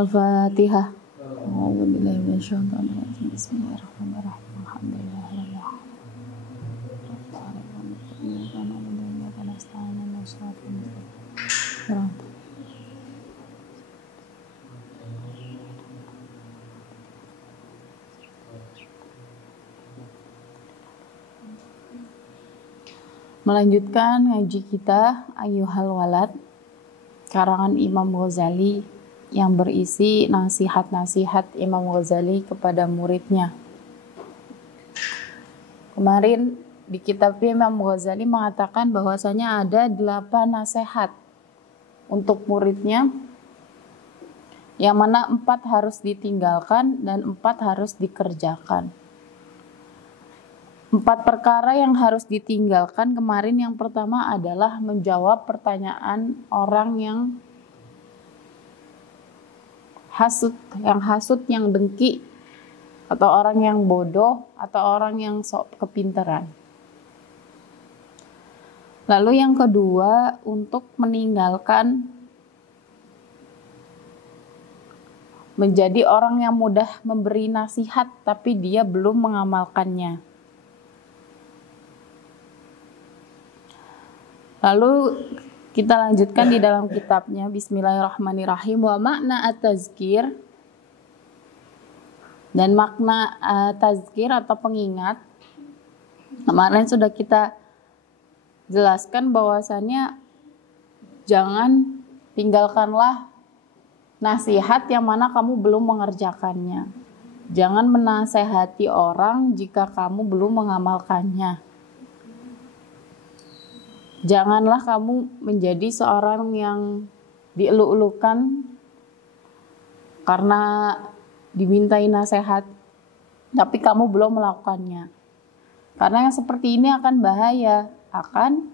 Al-Fatihah. A'udzu billahi minasyaitonir rajim. Bismillahirrahmanirrahim. Alhamdulillahirabbil alamin. Melanjutkan ngaji kita Ayyuhal Walad karangan Imam Ghazali yang berisi nasihat-nasihat Imam Ghazali kepada muridnya. Kemarin di kitabnya Imam Ghazali mengatakan bahwasanya ada 8 nasihat untuk muridnya, yang mana 4 harus ditinggalkan dan 4 harus dikerjakan. 4 perkara yang harus ditinggalkan kemarin, yang pertama adalah menjawab pertanyaan orang yang hasud, yang dengki, atau orang yang bodoh, atau orang yang sok kepintaran. Lalu yang kedua, untuk meninggalkan menjadi orang yang mudah memberi nasihat tapi dia belum mengamalkannya. Lalu kita lanjutkan di dalam kitabnya Bismillahirrahmanirrahim. Wa makna at-tazkir, dan makna tazkir atau pengingat. Kemarin sudah kita jelaskan bahwasannya jangan tinggalkanlah nasihat yang mana kamu belum mengerjakannya. Jangan menasehati orang jika kamu belum mengamalkannya. Janganlah kamu menjadi seorang yang dieluk-elukan karena dimintai nasihat, tapi kamu belum melakukannya. Karena yang seperti ini akan bahaya, akan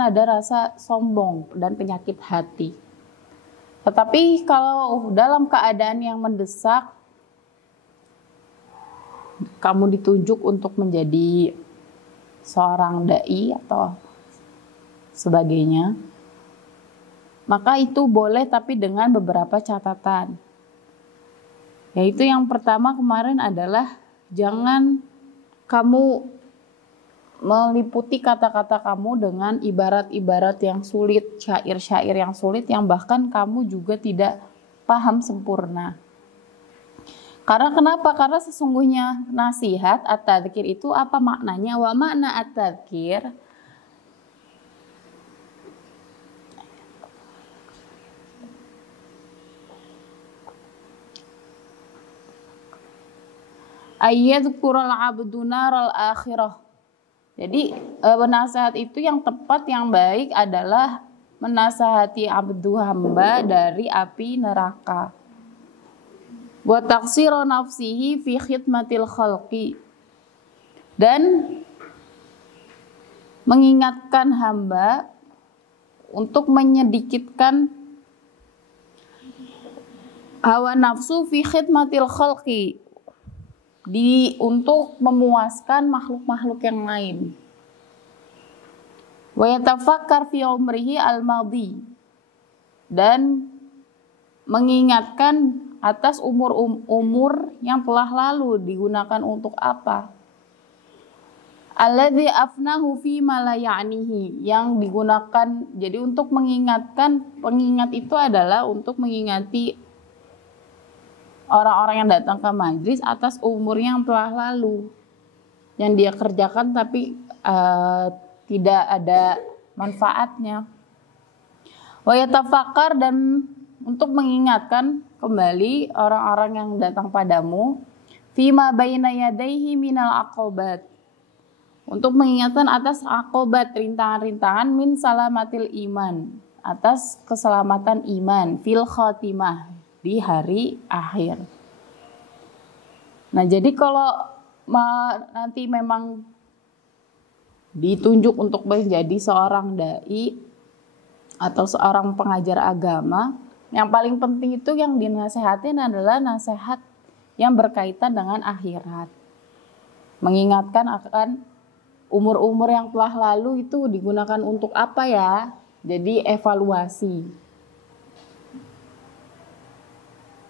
ada rasa sombong dan penyakit hati. Tetapi kalau dalam keadaan yang mendesak, kamu ditunjuk untuk menjadi seorang dai atau sebagainya, maka itu boleh, tapi dengan beberapa catatan. Yaitu yang pertama kemarin adalah jangan kamu meliputi kata-kata kamu dengan ibarat-ibarat yang sulit, syair-syair yang sulit yang bahkan kamu juga tidak paham sempurna. Karena kenapa? Karena sesungguhnya nasihat at-tadzkir itu apa maknanya? Wa makna at-tadzkir ayyadhkural abdu naral akhirah. Jadi nasihat itu yang tepat, yang baik adalah menasihati abdu hamba dari api neraka. Wa taqsira nafsihi fi khidmatil khalqi, dan mengingatkan hamba untuk menyedikitkan hawa nafsu fi khidmatil khalqi, untuk memuaskan makhluk-makhluk yang lain. Wa yatafakkar fi umrihi al-madhi, dan mengingatkan atas umur yang telah lalu digunakan untuk apa? Alladzi afnahu fi ma la ya'nihi, yang digunakan, jadi untuk mengingatkan, pengingat itu adalah untuk mengingati orang-orang yang datang ke majlis atas umur yang telah lalu, yang dia kerjakan tapi tidak ada manfaatnya. Wa yatafakkar, dan untuk mengingatkan kembali orang-orang yang datang padamu, fima baina yadaihi minal aqobat, untuk mengingatkan atas aqobat, rintangan-rintangan, min salamatil iman, atas keselamatan iman, fil khotimah, di hari akhir. Nah, jadi kalau nanti memang ditunjuk untuk menjadi seorang dai atau seorang pengajar agama, yang paling penting itu yang dinasehatin adalah nasihat yang berkaitan dengan akhirat. Mengingatkan akan umur-umur yang telah lalu itu digunakan untuk apa ya? Jadi evaluasi.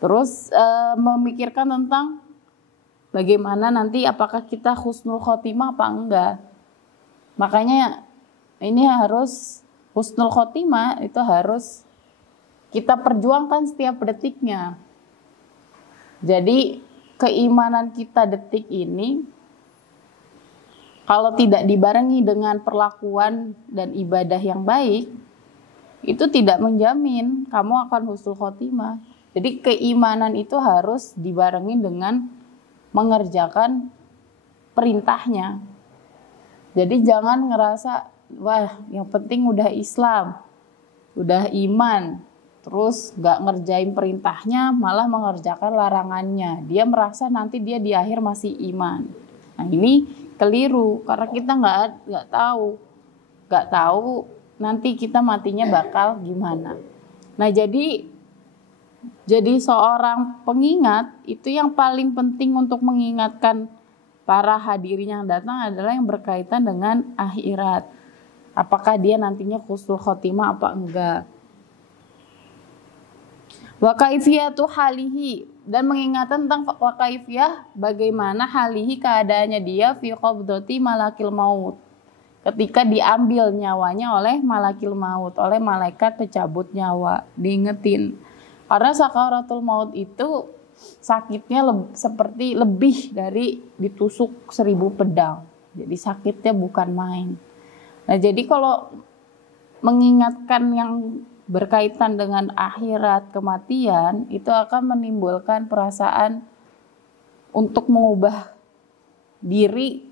Terus memikirkan tentang bagaimana nanti apakah kita husnul khotimah apa enggak. Makanya ini harus husnul khotimah itu harus kita perjuangkan setiap detiknya. Jadi keimanan kita detik ini kalau tidak dibarengi dengan perlakuan dan ibadah yang baik, itu tidak menjamin kamu akan husnul khotimah. Jadi keimanan itu harus dibarengi dengan mengerjakan perintahnya. Jadi jangan ngerasa, wah yang penting udah Islam, udah iman, terus gak ngerjain perintahnya, malah mengerjakan larangannya. Dia merasa nanti dia di akhir masih iman. Nah ini keliru, karena kita nggak tahu nanti kita matinya bakal gimana. Nah jadi seorang pengingat itu yang paling penting untuk mengingatkan para hadirin yang datang adalah yang berkaitan dengan akhirat. Apakah dia nantinya husnul khotimah apa enggak? Wa kaifiyatu halihi, dan mengingatkan tentang wa kaifiyah bagaimana halihi keadaannya dia fi qabdati malakil maut, ketika diambil nyawanya oleh malakil maut, oleh malaikat pencabut nyawa. Diingetin karena sakaratul maut itu sakitnya seperti lebih dari ditusuk 1000 pedang. Jadi sakitnya bukan main. Nah jadi kalau mengingatkan yang berkaitan dengan akhirat, kematian, itu akan menimbulkan perasaan untuk mengubah diri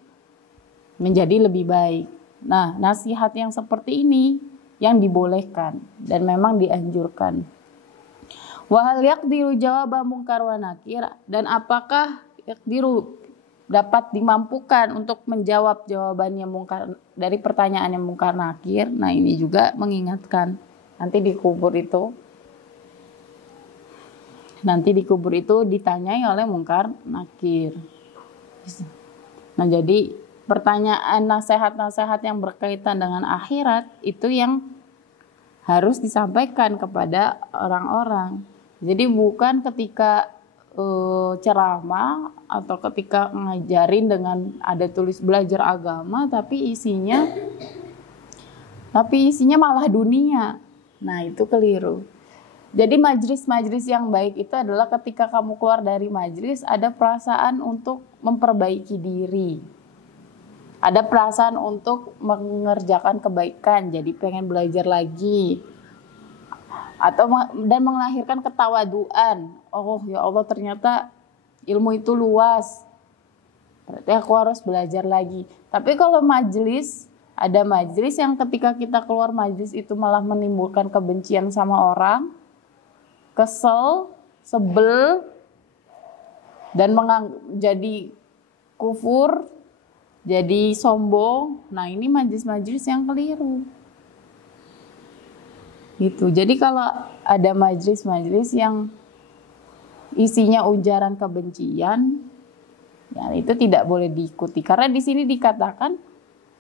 menjadi lebih baik. Nah, nasihat yang seperti ini yang dibolehkan dan memang dianjurkan. Wa hal yaqdiru jawaba munkar wa nakir, dan apakah yaqdiru dapat dimampukan untuk menjawab jawabannya mungkar dari pertanyaannya mungkar nakir. Nah, ini juga mengingatkan nanti di kubur itu ditanyai oleh mungkar nakir. Nah jadi pertanyaan nasihat-nasihat yang berkaitan dengan akhirat itu yang harus disampaikan kepada orang-orang. Jadi bukan ketika ceramah atau ketika ngajarin dengan ada tulis belajar agama tapi isinya malah dunia. Nah itu keliru. Jadi majlis-majlis yang baik itu adalah ketika kamu keluar dari majlis ada perasaan untuk memperbaiki diri. Ada perasaan untuk mengerjakan kebaikan, jadi pengen belajar lagi. Dan melahirkan ketawaduan. Oh ya Allah ternyata ilmu itu luas. Berarti aku harus belajar lagi. Tapi kalau ada majlis yang ketika kita keluar majlis itu malah menimbulkan kebencian sama orang, kesel, sebel, dan jadi kufur, jadi sombong. Nah ini majlis-majlis yang keliru. Gitu. Jadi kalau ada majlis-majlis yang isinya ujaran kebencian, ya itu tidak boleh diikuti. Karena di sini dikatakan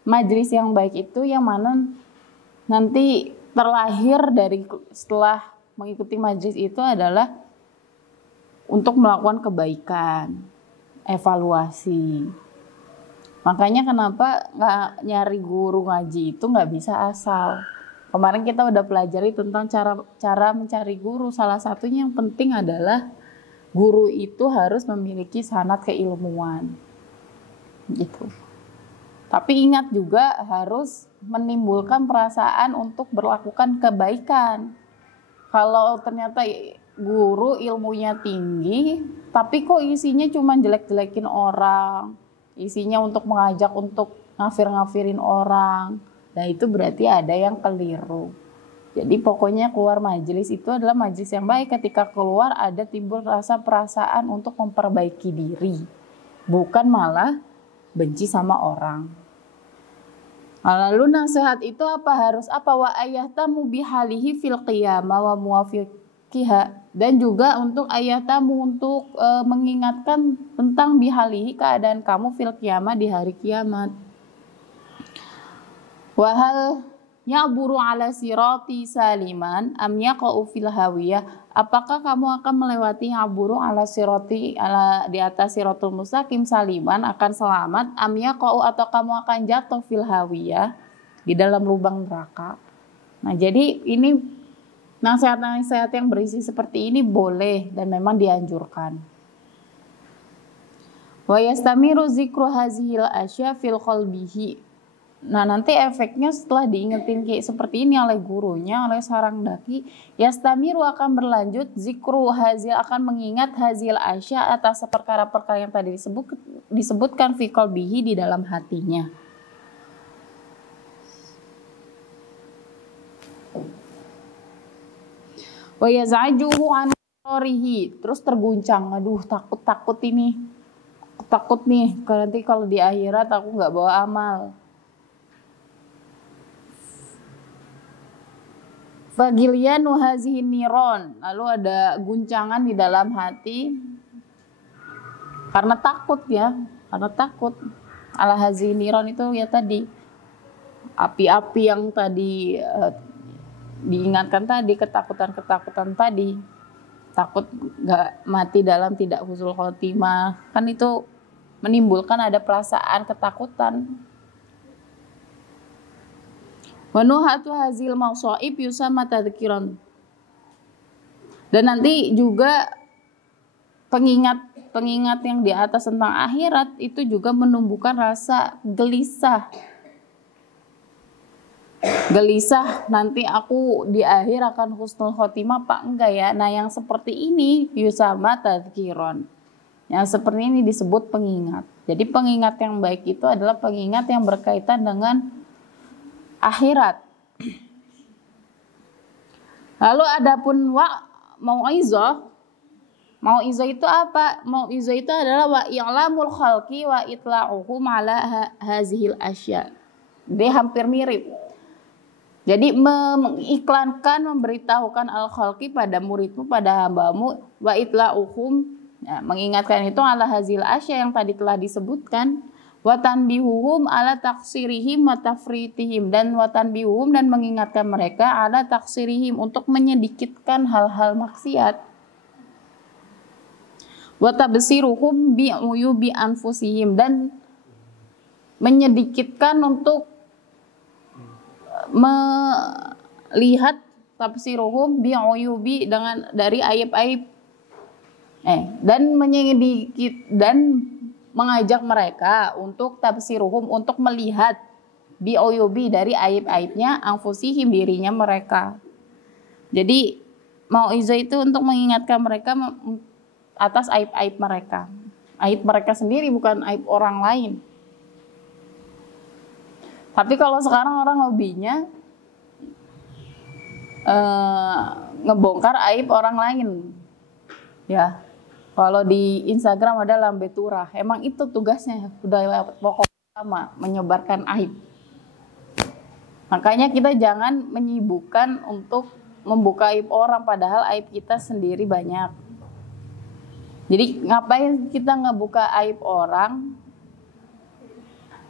majlis yang baik itu yang mana nanti terlahir dari setelah mengikuti majlis itu adalah untuk melakukan kebaikan, evaluasi. Makanya kenapa nggak nyari guru ngaji itu nggak bisa asal. Kemarin kita udah pelajari tentang cara mencari guru. Salah satunya yang penting adalah guru itu harus memiliki sanad keilmuan. Gitu. Tapi ingat juga harus menimbulkan perasaan untuk melakukan kebaikan. Kalau ternyata guru ilmunya tinggi, tapi kok isinya cuma jelek-jelekin orang, isinya untuk mengajak untuk ngafir-ngafirin orang, nah itu berarti ada yang keliru. Jadi pokoknya keluar majelis itu adalah majelis yang baik. Ketika keluar ada timbul rasa perasaan untuk memperbaiki diri, bukan malah benci sama orang. Lalu nasihat itu harus apa? Wa ayatamu bihalihi fil qiyamah wa muwafiqiha, dan juga untuk ayatamu untuk mengingatkan tentang bihalihi keadaan kamu fil qiyamah di hari kiamat. Wahal ya'buru ala sirati saliman am yaqa'u fil hawiyah? Apakah kamu akan melewati ya'buru ala sirati di atas siratul mustaqim saliman akan selamat, am yaqa'u atau kamu akan jatuh fil hawiyah di dalam lubang neraka? Nah, jadi ini nasihat-nasihat yang berisi seperti ini boleh dan memang dianjurkan. Wa yastamiru zikru hazihil asya fil qalbihi. Nah, nanti efeknya setelah diingetin kayak seperti ini oleh gurunya, oleh seorang daki, yastamiru akan berlanjut zikru hazil, akan mengingat hazil asya atas perkara-perkara yang tadi disebutkan fi qalbihi di dalam hatinya. Wa yaz'ajuhu an qarihi, terus terguncang, aduh takut ini. Takut nih, nanti kalau di akhirat aku nggak bawa amal. Fagilianu hazihi niron, lalu ada guncangan di dalam hati karena takut ya, karena takut. Ala hazihi niron itu ya tadi api-api yang tadi diingatkan tadi, ketakutan-ketakutan tadi, takut nggak mati dalam tidak husnul khotimah, kan itu menimbulkan ada perasaan ketakutan. Wa nuhatu hazil mausaib yusamma tadhkiran. Dan nanti juga pengingat yang di atas tentang akhirat itu juga menumbuhkan rasa gelisah. Gelisah nanti aku di akhir akan husnul khotimah apa enggak ya. Nah, yang seperti ini yusamma tadhkiran. Yang seperti ini disebut pengingat. Jadi pengingat yang baik itu adalah pengingat yang berkaitan dengan akhirat. Lalu adapun mau'izah itu apa? Mau'izah itu adalah wa i'lamul khalqi wa itla'uhum ala hazihil asya. Dia hampir mirip. Jadi mengiklankan, memberitahukan al-khalqi pada muridmu, pada hambamu, wa itla'uhum, ya, mengingatkan itu ala hazihil asya yang tadi telah disebutkan. Wa tanbihuhum ala taksirihim wa tafritihim, dan wa tanbihuhum, dan mengingatkan mereka ala taksirihim, untuk menyedikitkan hal-hal maksiat. Wa tabsiruhum bi'uyubi anfusihim, dan menyedikitkan untuk melihat tafsiruhum bi'uyubi, dengan dari aib-aib, dan menyedikit dan mengajak mereka untuk tafsiruhum, untuk melihat bi'uyubi, dari aib-aibnya, anfusihim, dirinya mereka. Jadi mau'izah itu untuk mengingatkan mereka atas aib-aib mereka. Aib mereka sendiri, bukan aib orang lain. Tapi kalau sekarang orang hobinya ngebongkar aib orang lain. Ya. Kalau di Instagram ada lambe turah, emang itu tugasnya, udah pokok utama, menyebarkan aib. Makanya kita jangan menyibukkan untuk membuka aib orang, padahal aib kita sendiri banyak. Jadi ngapain kita ngebuka aib orang,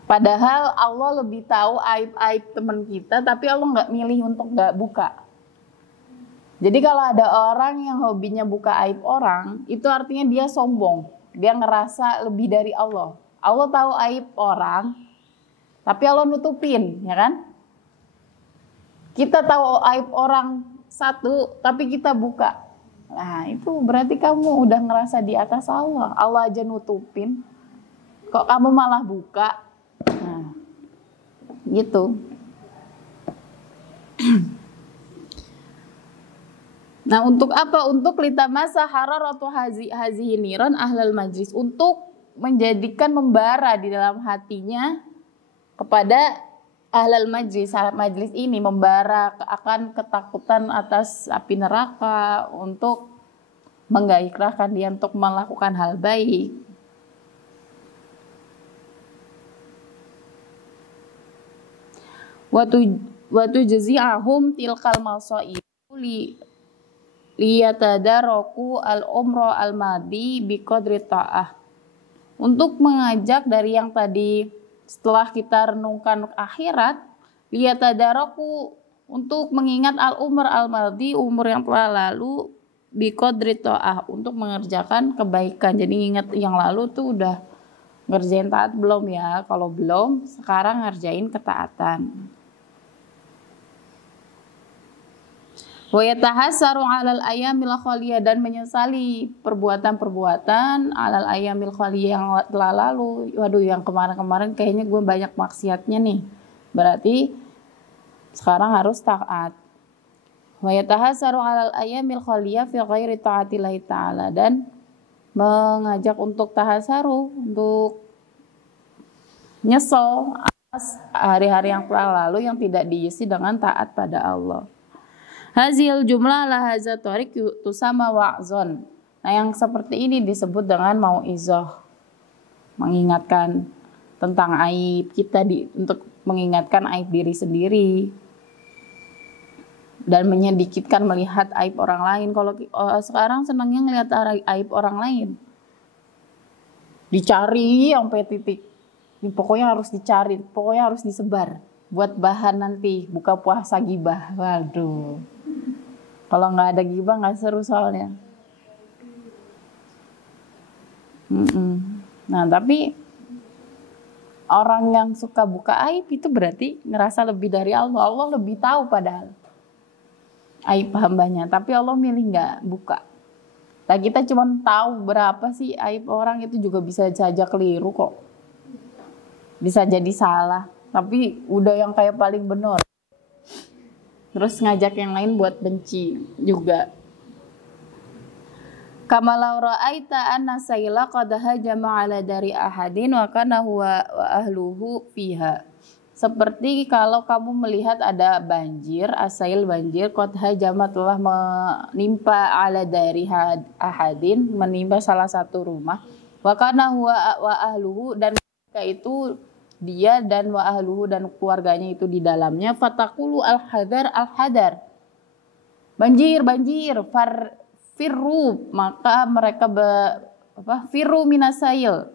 padahal Allah lebih tahu aib-aib teman kita, tapi Allah nggak milih untuk nggak buka. Jadi kalau ada orang yang hobinya buka aib orang, itu artinya dia sombong. Dia ngerasa lebih dari Allah. Allah tahu aib orang, tapi Allah nutupin, ya kan? Kita tahu aib orang satu, tapi kita buka. Nah, itu berarti kamu udah ngerasa di atas Allah. Allah aja nutupin, kok kamu malah buka? Nah, gitu. Nah, untuk apa? Untuk litamasa hararatu hazihi niran ahlal majlis, untuk menjadikan membara di dalam hatinya kepada ahlal majlis. Majlis ini membara akan ketakutan atas api neraka, untuk menggairahkan dia untuk melakukan hal baik. Wa tujzi'ahum tilkal masaib liyatadaraku al-umra al-madi biqadri ta'ah. Untuk mengajak dari yang tadi, setelah kita renungkan akhirat, liyatadaraku, untuk mengingat al-umur al-madhi, umur yang telah lalu, biqadri ta'ah, untuk mengerjakan kebaikan. Jadi ingat yang lalu tuh udah ngerjain taat belum ya? Kalau belum, sekarang ngerjain ketaatan. Wa yatahassaru 'alal ayyamil khaliyah, dan menyesali perbuatan-perbuatan 'alal ayyamil khaliyah yang telah lalu. Waduh, yang kemarin-kemarin kayaknya gue banyak maksiatnya nih. Berarti sekarang harus taat. Wa yatahassaru 'alal ayyamil khaliyah fi ghairi ta'atillahi ta'ala, dan mengajak untuk tahasaru, untuk nyesel atas hari-hari yang telah lalu yang tidak diisi dengan taat pada Allah. Hazil jumlah la hazza tariq tusama wa'zon. Nah, yang seperti ini disebut dengan mau'izah, mengingatkan tentang aib kita, untuk mengingatkan aib diri sendiri dan menyedikitkan melihat aib orang lain. Kalau sekarang senangnya ngelihat aib orang lain, dicari sampai titik. Ini pokoknya harus dicari, pokoknya harus disebar buat bahan nanti buka puasa gibah. Waduh, kalau nggak ada gibah nggak seru soalnya. Nah, tapi orang yang suka buka aib itu berarti ngerasa lebih dari Allah. Allah lebih tahu padahal aib hambanya, tapi Allah milih nggak buka. Nah, kita cuma tahu berapa sih aib orang, itu juga bisa saja keliru kok, bisa jadi salah, tapi udah yang kayak paling benar, terus ngajak yang lain buat benci juga. Kama law ra'aita anna sayla qad hajama 'ala dari ahadin wa kana huwa wa ahluhu fiha. Seperti kalau kamu melihat ada banjir, asail banjir, qad hajama telah menimpa 'ala dari ahadin, menimpa salah satu rumah, wa kana huwa wa ahluhu, dan ketika itu dia dan wa ahluhu dan keluarganya itu di dalamnya, fataqulu al-hadar al-hadar, banjir firru, maka mereka firru minasail,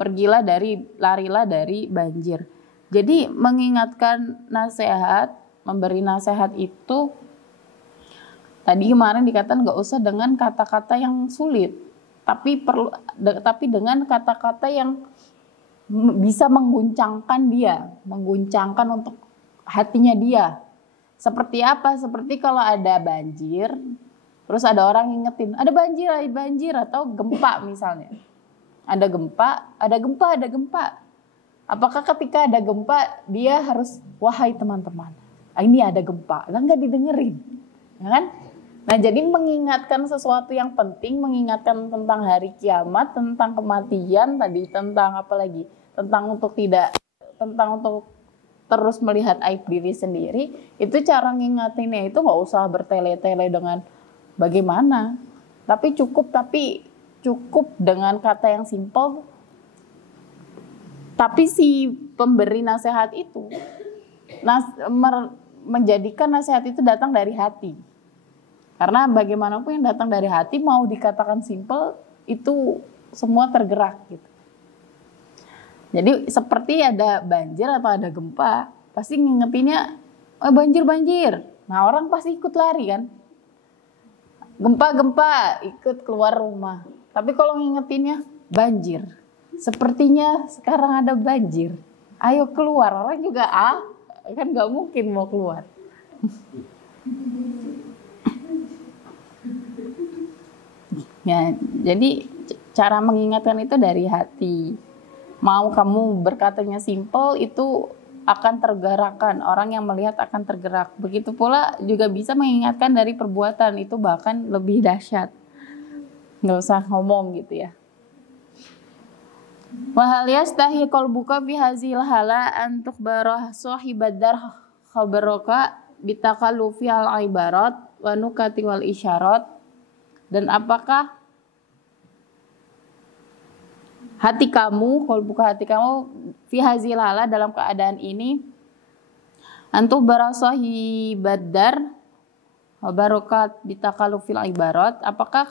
larilah dari banjir. Jadi mengingatkan nasihat, memberi nasihat itu tadi kemarin dikatakan nggak usah dengan kata-kata yang sulit, tapi dengan kata-kata yang bisa mengguncangkan untuk hatinya dia. Seperti apa? Seperti kalau ada banjir, terus ada orang ngingetin, ada banjir, atau gempa misalnya. Ada gempa. Apakah ketika ada gempa dia harus, wahai teman-teman, ini ada gempa, nggak didengerin, ya kan? Nah, jadi mengingatkan sesuatu yang penting, mengingatkan tentang hari kiamat, tentang kematian tadi, tentang apa lagi? Tentang untuk terus melihat aib diri sendiri. Itu cara ngingatinnya itu nggak usah bertele-tele dengan bagaimana, tapi cukup dengan kata yang simpel. Tapi si pemberi nasihat itu menjadikan nasihat itu datang dari hati. Karena bagaimanapun yang datang dari hati, mau dikatakan simpel, itu semua tergerak gitu. Jadi seperti ada banjir atau ada gempa, pasti ngingetinnya, banjir. Nah, orang pasti ikut lari kan. Gempa, ikut keluar rumah. Tapi kalau ngingetinnya, banjir, sepertinya sekarang ada banjir, ayo keluar, orang juga kan nggak mungkin mau keluar. Ya, jadi cara mengingatkan itu dari hati. Mau kamu berkatanya simple, itu akan tergerakkan, orang yang melihat akan tergerak. Begitu pula juga bisa mengingatkan dari perbuatan, itu bahkan lebih dahsyat. Nggak usah ngomong gitu ya. Wa hal yastahi qalbuka bi hazil hala an tukhbara sahibad dar khabaraka bitakallufi al ibarat wa nukati wal isyarat. Dan apakah hati kamu, qalbuka, hati kamu fi hazil hala, dalam keadaan ini, antu barasahibad dar khabaraka bitakallufi al ibarat, apakah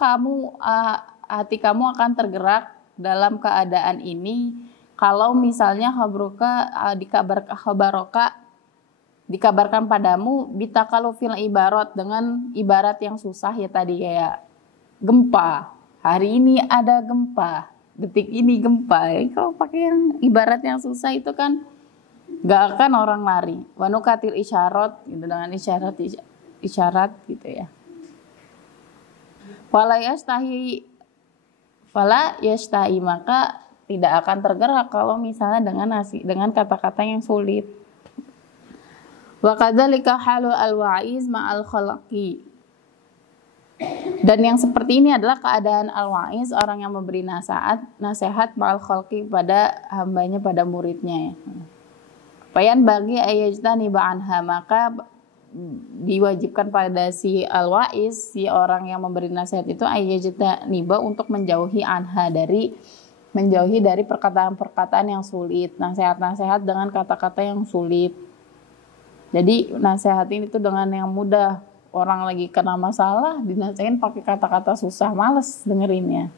hati kamu akan tergerak dalam keadaan ini kalau misalnya khabaroka dikabarkan padamu bitakalufil ibarat, dengan ibarat yang susah ya tadi, kayak gempa. Hari ini ada gempa, detik ini gempa. Kalau pakai yang ibarat yang susah itu kan gak akan orang lari. Wanukatil isyarat gitu, dengan isyarat gitu ya. Fala yastahi, maka tidak akan tergerak kalau misalnya dengan kata-kata yang sulit. Wa kadzalika halul al-wa'iz ma'al khalqi. Dan yang seperti ini adalah keadaan al-wa'iz, orang yang memberi nasihat ma'al khalqi pada hambanya, pada muridnya. Bayan bagi ayajtani ba'anha, maka diwajibkan pada si al-wa'iz, si orang yang memberi nasihat itu, ayajtani untuk menjauhi anha, menjauhi dari perkataan-perkataan yang sulit, nasihat-nasihat dengan kata-kata yang sulit. Jadi nasihatin itu dengan yang mudah. Orang lagi kena masalah dinasihatin pakai kata-kata susah, males dengerinnya.